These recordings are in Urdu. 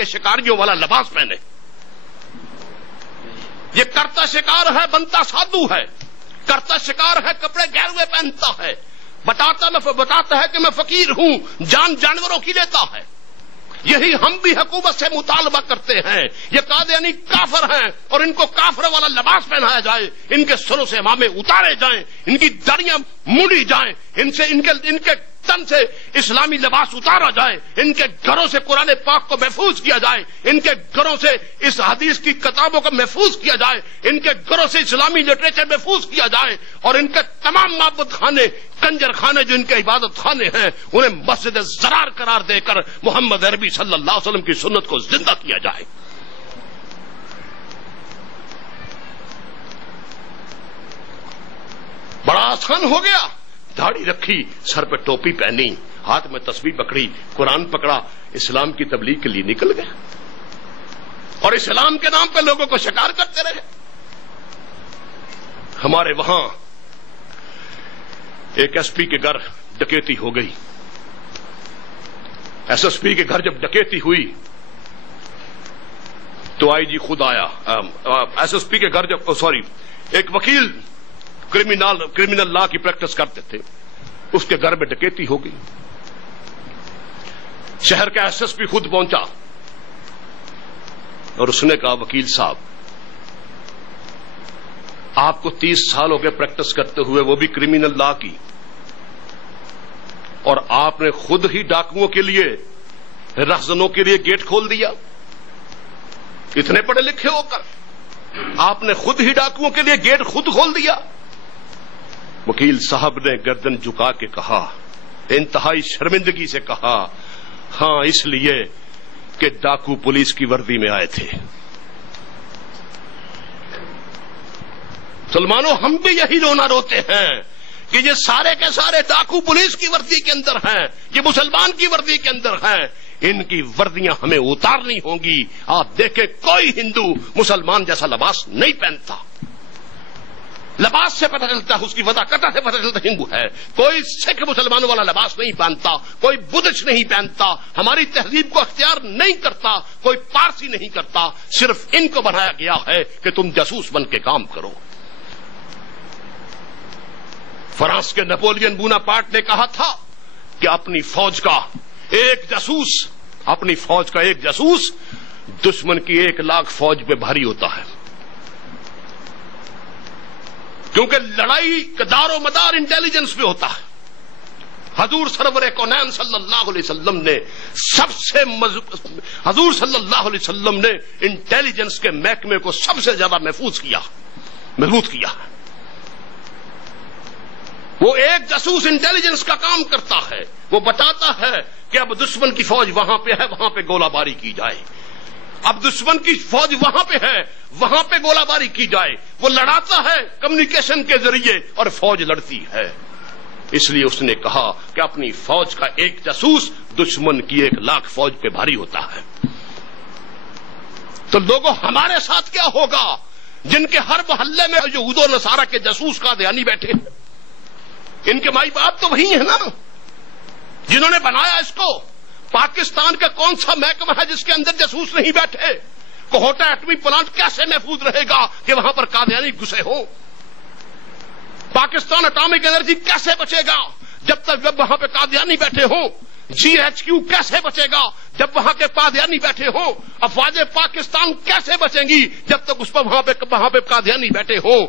کہ شکاریوں والا لباس پہنے. یہ کرتا شکار ہے بنتا سادھو ہے. کرتا شکار ہے کپڑے گہروے پہنتا ہے. بتاتا ہے کہ میں فقیر ہوں, جان جانوروں کی لیتا ہے. یہی ہم بھی حکومت سے مطالبہ کرتے ہیں. یہ قادیانی کافر ہیں اور ان کو کافر والا لباس پہنایا جائے, ان کے سروں سے امامے اتارے جائیں, ان کی داڑیاں مونڈی جائیں, ان کے تن سے اسلامی لباس اتارا جائے, ان کے گھروں سے قرآن پاک کو محفوظ کیا جائے, ان کے گھروں سے اس حدیث کی کتابوں کو محفوظ کیا جائے, ان کے گھروں سے اسلامی لٹریچر محفوظ کیا جائے, اور ان کے تمام معبد خانے, کنجر خانے جو ان کے عبادت خانے ہیں, انہیں مسجد زرار قرار دے کر محمد عربی صلی اللہ علیہ وسلم کی سنت کو زندہ کیا جائے. بڑا آسان ہو گیا. داڑھی رکھی, سر پہ ٹوپی پہنی, ہاتھ میں تسبیح پکڑی, قرآن پکڑا, اسلام کی تبلیغ کے لیے نکل گئے اور اسلام کے نام پہ لوگوں کو شکار کرتے رہے. ہمارے وہاں ایک ایس پی کے گھر ڈکیتی ہو گئی. ایس پی کے گھر جب ڈکیتی ہوئی تو آئی جی خود آیا. ایس پی کے گھر جب ایک وکیل کرمنل لا کی پریکٹس کرتے تھے, اس کے گھر میں ڈکیتی ہو گئی. شہر کا ایس پی خود پہنچا اور اس نے کہا وکیل صاحب آپ کو 30 سال ہو گئے پریکٹس کرتے ہوئے, وہ بھی کرمنل لا کی, اور آپ نے خود ہی ڈاکوؤں کے لیے, رہزنوں کے لیے گیٹ کھول دیا. اتنے پڑھے لکھے ہو کر آپ نے خود ہی ڈاکوؤں کے لیے گیٹ خود کھول دیا. وکیل صاحب نے گردن جھکا کے کہا, انتہائی شرمندگی سے کہا, ہاں اس لیے کہ ڈاکو پولیس کی وردی میں آئے تھے. مسلمانوں, ہم بھی یہی رونا روتے ہیں کہ یہ سارے کے سارے ڈاکو پولیس کی وردی کے اندر ہیں, یہ مسلمان کی وردی کے اندر ہیں. ان کی وردیاں ہمیں اتارنی ہوں گی. آپ دیکھیں کوئی ہندو مسلمان جیسا لباس نہیں پہنتا. لباس سے پتہ چلتا ہے, اس کی وضاحت سے پتہ چلتا ہندو ہے. کوئی سکھ مسلمانوں والا لباس نہیں پہنتا, کوئی بدھسٹ نہیں پہنتا, ہماری تہذیب کو اختیار نہیں کرتا, کوئی پارسی نہیں کرتا. صرف ان کو بنایا گیا ہے کہ تم جاسوس بن کے کام کرو. فرانس کے نیپولین بوناپارٹ نے کہا تھا کہ اپنی فوج کا ایک جاسوس دشمن کی 1 لاکھ فوج پہ بھاری ہوتا ہے. کیونکہ لڑائی کا دار و مدار انٹیلیجنس پہ ہوتا ہے. حضور سرور کونین صلی اللہ علیہ وسلم نے حضور صلی اللہ علیہ وسلم نے انٹیلیجنس کے محکمے کو سب سے زیادہ مضبوط کیا. وہ ایک جاسوس انٹیلیجنس کا کام کرتا ہے. وہ بتاتا ہے کہ اب دشمن کی فوج وہاں پہ ہے, وہاں پہ گولہ باری کی جائے. اب دشمن کی فوج وہاں پہ ہے, وہاں پہ گولہ باری کی جائے. وہ لڑاتا ہے کمیونیکیشن کے ذریعے اور فوج لڑتی ہے. اس لیے اس نے کہا کہ اپنی فوج کا ایک جاسوس دشمن کی 1 لاکھ فوج پہ بھاری ہوتا ہے. تو لوگوں, ہمارے ساتھ کیا ہوگا جن کے ہر محلے میں یہود و نصارہ کے جاسوس قادیانی بیٹھے ہیں؟ ان کے مائی باپ تو وہی ہیں نا جنہوں نے بنایا اس کو. پاکستان کا کون سا محکمہ ہے جس کے اندر جاسوس نہیں بیٹھے؟ کوہٹا ایٹمی پلانٹ کیسے محفوظ رہے گا کہ وہاں پر قادیانی گھسے ہوں؟ پاکستان اٹامک انرجی کیسے بچے گا جب وہاں پہ قادیانی بیٹھے ہوں؟ GHQ کیسے بچے گا جب وہاں کے قادیانی بیٹھے ہوں؟ افواج پاکستان کیسے بچیں گی جب تک اس پر وہاں پہ قادیانی بیٹھے ہوں؟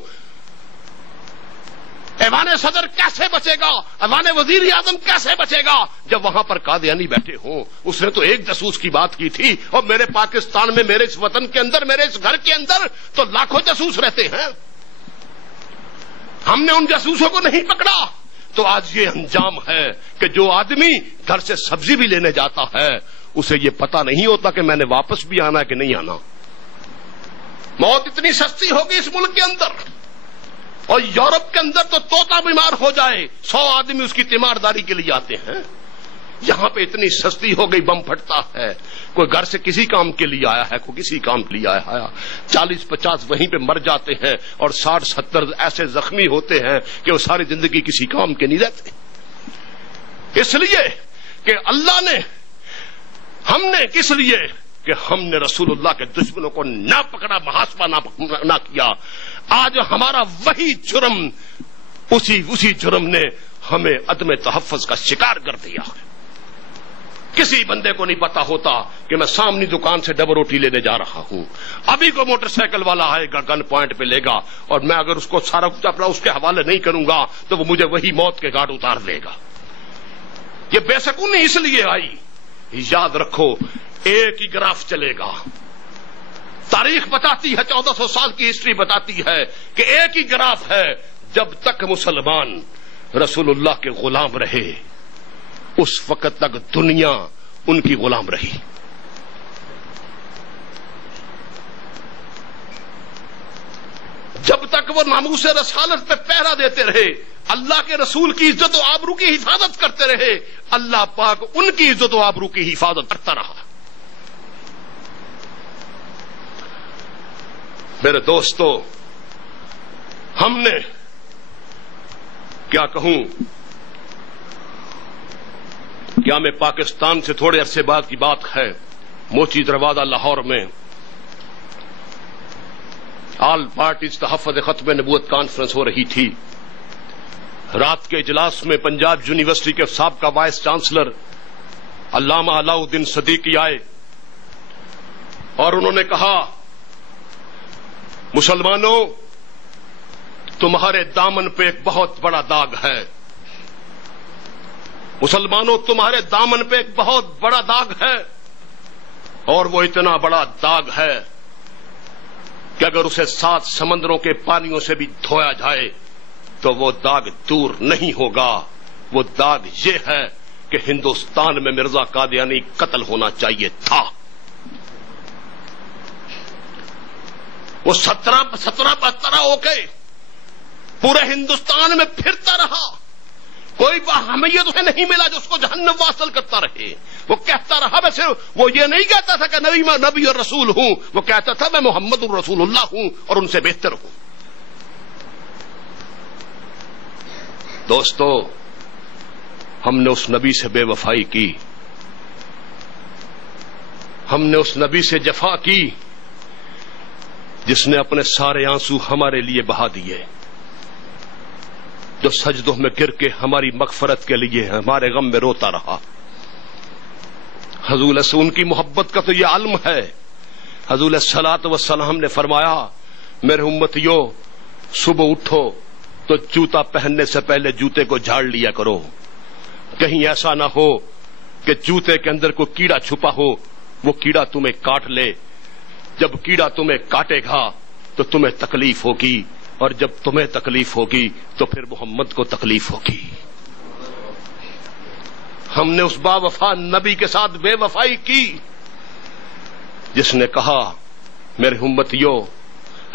ایوان صدر کیسے بچے گا؟ ایوان وزیر اعظم کیسے بچے گا جب وہاں پر قادیانی بیٹھے ہوں؟ اس نے تو ایک جاسوس کی بات کی تھی, اور میرے پاکستان میں, میرے اس وطن کے اندر, میرے اس گھر کے اندر تو لاکھوں جاسوس رہتے ہیں. ہم نے ان جاسوسوں کو نہیں پکڑا تو آج یہ انجام ہے کہ جو آدمی گھر سے سبزی بھی لینے جاتا ہے اسے یہ پتا نہیں ہوتا کہ میں نے واپس بھی آنا ہے کہ نہیں آنا. موت اتنی سستی ہوگی اس ملک کے اندر, اور یورپ کے اندر تو طوطا بیمار ہو جائے 100 آدمی اس کی تیمارداری کے لیے آتے ہیں. یہاں پہ اتنی سستی ہو گئی, بم پھٹتا ہے. کوئی گھر سے کسی کام کے لیے آیا ہے, کوئی کسی کام کے لیے آیا, 40-50 وہیں پہ مر جاتے ہیں, اور 60-70 ایسے زخمی ہوتے ہیں کہ وہ ساری زندگی کسی کام کے نہیں رہتے. اس لیے کہ اللہ نے, ہم نے کس لیے کہ ہم نے رسول اللہ کے دشمنوں کو نہ پکڑا، محاسبہ نہ کیا. آج ہمارا وہی جرم، اسی جرم نے ہمیں عدم تحفظ کا شکار کر دیا ہے. کسی بندے کو نہیں پتا ہوتا کہ میں سامنے دکان سے ڈبل روٹی لینے جا رہا ہوں، ابھی کو موٹر سائیکل والا آئے گا، گن پوائنٹ پہ لے گا، اور میں اگر اس کو سارا کچھ اپنا اس کے حوالے نہیں کروں گا تو وہ مجھے وہی موت کے گھاٹ اتار دے گا. یہ بے سکونی اس لیے آئی. یاد رکھو ایک ہی گراف چلے گا. تاریخ بتاتی ہے، 1400 سال کی ہسٹری بتاتی ہے کہ ایک ہی گراف ہے. جب تک مسلمان رسول اللہ کے غلام رہے اس وقت تک دنیا ان کی غلام رہی. جب تک وہ ناموس رسالت پہ پہرا دیتے رہے، اللہ کے رسول کی عزت و آبرو کی حفاظت کرتے رہے، اللہ پاک ان کی عزت و آبرو کی حفاظت کرتا رہا. میرے دوستو، ہم نے کیا کہوں، کیا میں پاکستان سے تھوڑے عرصے بعد کی بات ہے، موچی دروازہ لاہور میں آل پارٹیز تحفظ ختم نبوت کانفرنس ہو رہی تھی. رات کے اجلاس میں پنجاب یونیورسٹی کے سابقہ وائس چانسلر علامہ علاء الدین صدیقی آئے اور انہوں نے کہا، مسلمانوں تمہارے دامن پہ ایک بہت بڑا داغ ہے. مسلمانوں تمہارے دامن پہ ایک بہت بڑا داغ ہے، اور وہ اتنا بڑا داغ ہے کہ اگر اسے 7 سمندروں کے پانیوں سے بھی دھویا جائے تو وہ داغ دور نہیں ہوگا. وہ داغ یہ ہے کہ ہندوستان میں مرزا قادیانی قتل ہونا چاہیے تھا. وہ 17 ہو کے پورے ہندوستان میں پھرتا رہا، کوئی باہمیت اسے نہیں ملا جو اس کو جہنم واصل کرتا رہے. وہ کہتا رہا، ویسے وہ یہ نہیں کہتا تھا کہ نبی اور رسول ہوں، وہ کہتا تھا میں محمد الرسول اللہ ہوں اور ان سے بہتر ہوں. دوستو، ہم نے اس نبی سے بے وفائی کی، ہم نے اس نبی سے جفا کی جس نے اپنے سارے آنسو ہمارے لیے بہا دیے، جو سجدوں میں گر کے ہماری مغفرت کے لیے ہمارے غم میں روتا رہا. حضور سے ان کی محبت کا تو یہ علم ہے. حضور صلوات و سلام نے فرمایا، میرے امتیو صبح اٹھو تو جوتا پہننے سے پہلے جوتے کو جھاڑ لیا کرو، کہیں ایسا نہ ہو کہ جوتے کے اندر کوئی کیڑا چھپا ہو، وہ کیڑا تمہیں کاٹ لے. جب کیڑا تمہیں کاٹے گا تو تمہیں تکلیف ہوگی، اور جب تمہیں تکلیف ہوگی تو پھر محمد کو تکلیف ہوگی. ہم نے اس با وفا نبی کے ساتھ بے وفائی کی جس نے کہا، میرے امتیو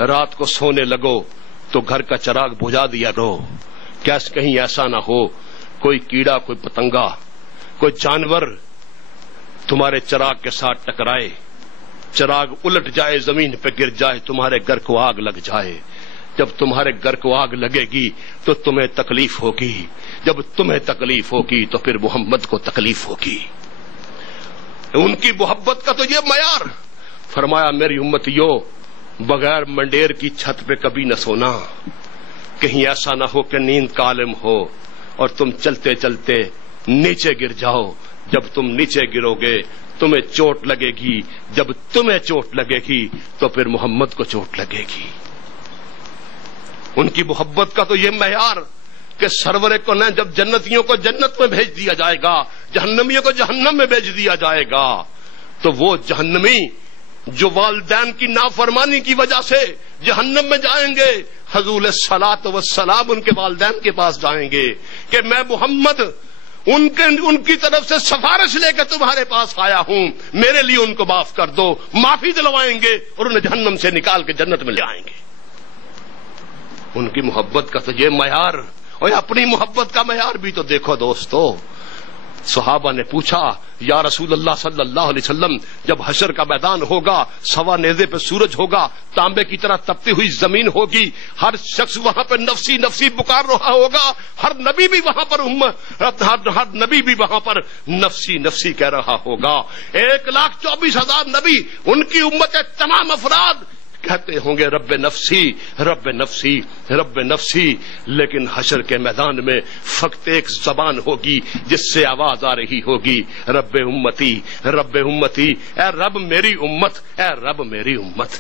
رات کو سونے لگو تو گھر کا چراغ بجھا دیا کرو، کیسے کہیں ایسا نہ ہو کوئی کیڑا، کوئی پتنگا، کوئی جانور تمہارے چراغ کے ساتھ ٹکرائے، چراغ الٹ جائے، زمین پہ گر جائے، تمہارے گھر کو آگ لگ جائے. جب تمہارے گھر کو آگ لگے گی تو تمہیں تکلیف ہوگی، جب تمہیں تکلیف ہوگی تو پھر محمد کو تکلیف ہوگی. ان کی محبت کا تو یہ معیار. فرمایا، میری امتیو بغیر منڈیر کی چھت پہ کبھی نہ سونا، کہیں ایسا نہ ہو کہ نیند کا عالم ہو اور تم چلتے چلتے نیچے گر جاؤ. جب تم نیچے گرو گے تمہیں چوٹ لگے گی، جب تمہیں چوٹ لگے گی تو پھر محمد کو چوٹ لگے گی. ان کی محبت کا تو یہ معیار کہ سرور کو نہ جب جنتیوں کو جنت میں بھیج دیا جائے گا، جہنمیوں کو جہنم میں بھیج دیا جائے گا، تو وہ جہنمی جو والدین کی نافرمانی کی وجہ سے جہنم میں جائیں گے، حضور صلوات و سلام ان کے والدین کے پاس جائیں گے کہ میں محمد ان کی طرف سے سفارش لے کے تمہارے پاس آیا ہوں، میرے لیے ان کو معاف کر دو. معافی دلوائیں گے اور انہیں جہنم سے نکال کے جنت میں لے آئیں گے. ان کی محبت کا تو یہ معیار، اور اپنی محبت کا معیار بھی تو دیکھو دوستو. صحابہ نے پوچھا یا رسول اللہ صلی اللہ علیہ وسلم جب حشر کا میدان ہوگا، سوا نیزے پہ سورج ہوگا، تانبے کی طرح تپتی ہوئی زمین ہوگی، ہر شخص وہاں پہ نفسی نفسی پکار رہا ہوگا، ہر نبی بھی وہاں پر ہر نبی بھی وہاں پر نفسی نفسی کہہ رہا ہوگا. 1,24,000 نبی، ان کی امت تمام افراد کہتے ہوں گے رب نفسی رب نفسی رب نفسی، لیکن حشر کے میدان میں فقط ایک زبان ہوگی جس سے آواز آ رہی ہوگی رب امتی رب امتی، اے رب میری امت، اے رب میری امت.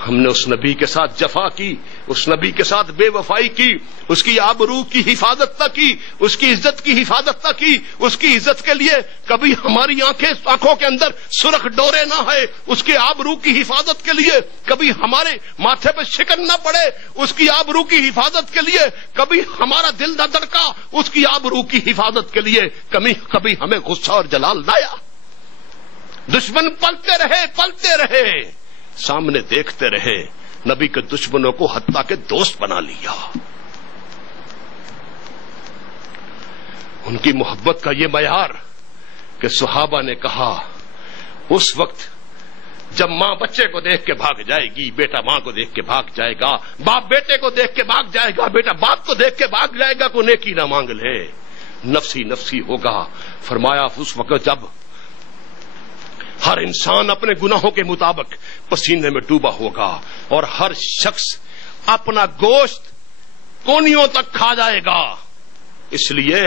ہم نے اس نبی کے ساتھ جفا کی، اس نبی کے ساتھ بے وفائی کی، اس کی آبرو کی حفاظت نہ کی، اس کی عزت کی حفاظت نہ کی، اس کی عزت کے لیے کبھی ہماری آنکھوں کے اندر سرخ ڈورے نہ ہے، اس کی آبرو کی حفاظت کے لیے کبھی ہمارے ماتھے پہ شکن نہ پڑے، اس کی آبرو کی حفاظت کے لیے کبھی ہمارا دل نہ دھڑکا، اس کی آبرو کی حفاظت کے لیے کبھی ہمیں غصہ اور جلال نہ آیا. دشمن پلتے رہے سامنے دیکھتے رہے، نبی کے دشمنوں کو حتیٰ کہ دوست بنا لیا. ان کی محبت کا یہ معیار کہ صحابہ نے کہا اس وقت جب ماں بچے کو دیکھ کے بھاگ جائے گی، بیٹا ماں کو دیکھ کے بھاگ جائے گا، باپ بیٹے کو دیکھ کے بھاگ جائے گا، بیٹا باپ کو دیکھ کے بھاگ جائے گا، کوئی نیکی نہ مانگ لے، نفسی نفسی ہوگا. فرمایا اس وقت جب ہر انسان اپنے گناہوں کے مطابق پسینے میں ڈوبا ہوگا اور ہر شخص اپنا گوشت کونیوں تک کھا جائے گا. اس لیے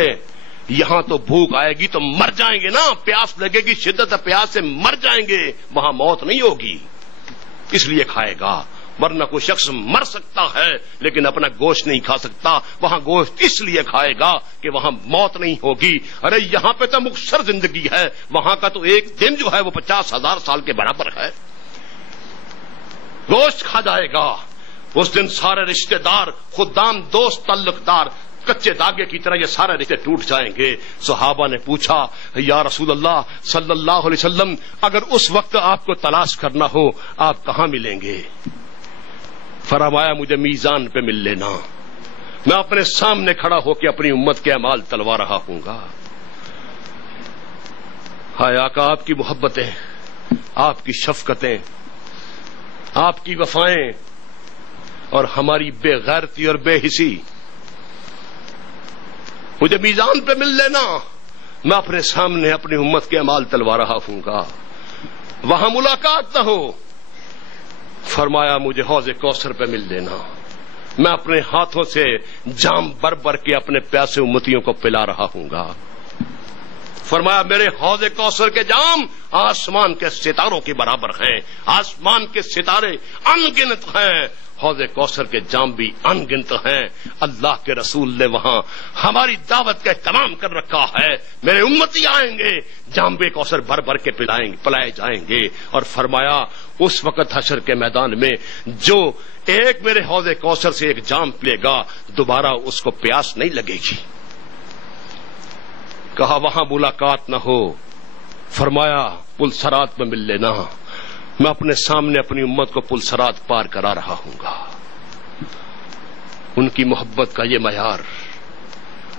یہاں تو بھوک آئے گی تو مر جائیں گے نا، پیاس لگے گی، شدت پیاس سے مر جائیں گے، وہاں موت نہیں ہوگی، اس لیے کھائے گا. ورنہ کوئی شخص مر سکتا ہے لیکن اپنا گوشت نہیں کھا سکتا، وہاں گوشت اس لیے کھائے گا کہ وہاں موت نہیں ہوگی. ارے یہاں پہ تو مختصر زندگی ہے، وہاں کا تو ایک دن جو ہے وہ 50,000 سال کے برابر ہے. گوشت کھا جائے گا اس دن، سارے رشتے دار، خدام، دوست، تعلقدار کچے داغے کی طرح یہ سارے رشتے ٹوٹ جائیں گے. صحابہ نے پوچھا یا رسول اللہ صلی اللہ علیہ وسلم اگر اس وقت آپ کو تلاش کرنا ہو آپ کہاں ملیں گے؟ فرمایا مجھے میزان پہ مل لینا، میں اپنے سامنے کھڑا ہو کے اپنی امت کے اعمال تلوا رہا ہوں گا. ہائے آقا، آپ کی محبتیں، آپ کی شفقتیں، آپ کی وفائیں اور ہماری بے غیرتی اور بے حسی. مجھے میزان پہ مل لینا، میں اپنے سامنے اپنی امت کے اعمال تلوا رہا ہوں گا، وہاں ملاقات نہ ہو. فرمایا مجھے حوض کوثر پہ مل لینا، میں اپنے ہاتھوں سے جام بھر بھر کے اپنے پیاسے امتیوں کو پلا رہا ہوں گا. فرمایا میرے حوض کوثر کے جام آسمان کے ستاروں کے برابر ہیں، آسمان کے ستارے ان گنت ہیں، حوض کوثر کے جام بھی ان گنت ہیں. اللہ کے رسول نے وہاں ہماری دعوت کا اہتمام کر رکھا ہے. میرے امتی آئیں گے، جام بے کوثر بھر بھر کے پلائے جائیں گے. اور فرمایا اس وقت حشر کے میدان میں جو ایک میرے حوض کوثر سے ایک جام پلے گا دوبارہ اس کو پیاس نہیں لگے گی. کہا وہاں ملاقات نہ ہو. فرمایا پل صراط میں مل لینا، میں اپنے سامنے اپنی امت کو پل صراط پار کرا رہا ہوں گا. ان کی محبت کا یہ معیار،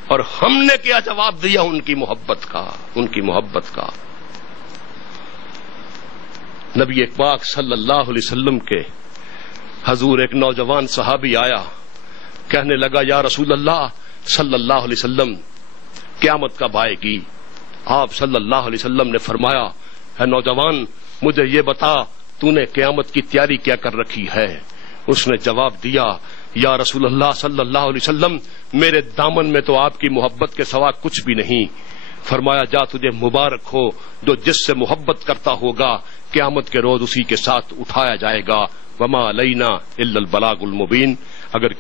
اور ہم نے کیا جواب دیا ان کی محبت کا. نبی پاک صلی اللہ علیہ وسلم کے حضور ایک نوجوان صحابی آیا، کہنے لگا یا رسول اللہ صلی اللہ علیہ وسلم قیامت کب آئے گی؟ آپ صلی اللہ علیہ وسلم نے فرمایا اے نوجوان مجھے یہ بتا تو نے قیامت کی تیاری کیا کر رکھی ہے؟ اس نے جواب دیا یا رسول اللہ صلی اللہ علیہ وسلم میرے دامن میں تو آپ کی محبت کے سوا کچھ بھی نہیں. فرمایا جا تجھے مبارک ہو، جو جس سے محبت کرتا ہوگا قیامت کے روز اسی کے ساتھ اٹھایا جائے گا. وما علینا الا البلاغ المبین. اگر